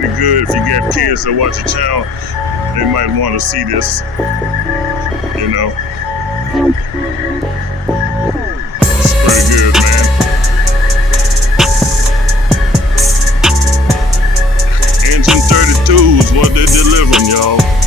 pretty good. If you got kids that watch your channel, they might want to see this, you know. It's pretty good, man. Engine 32 is what they're delivering, y'all.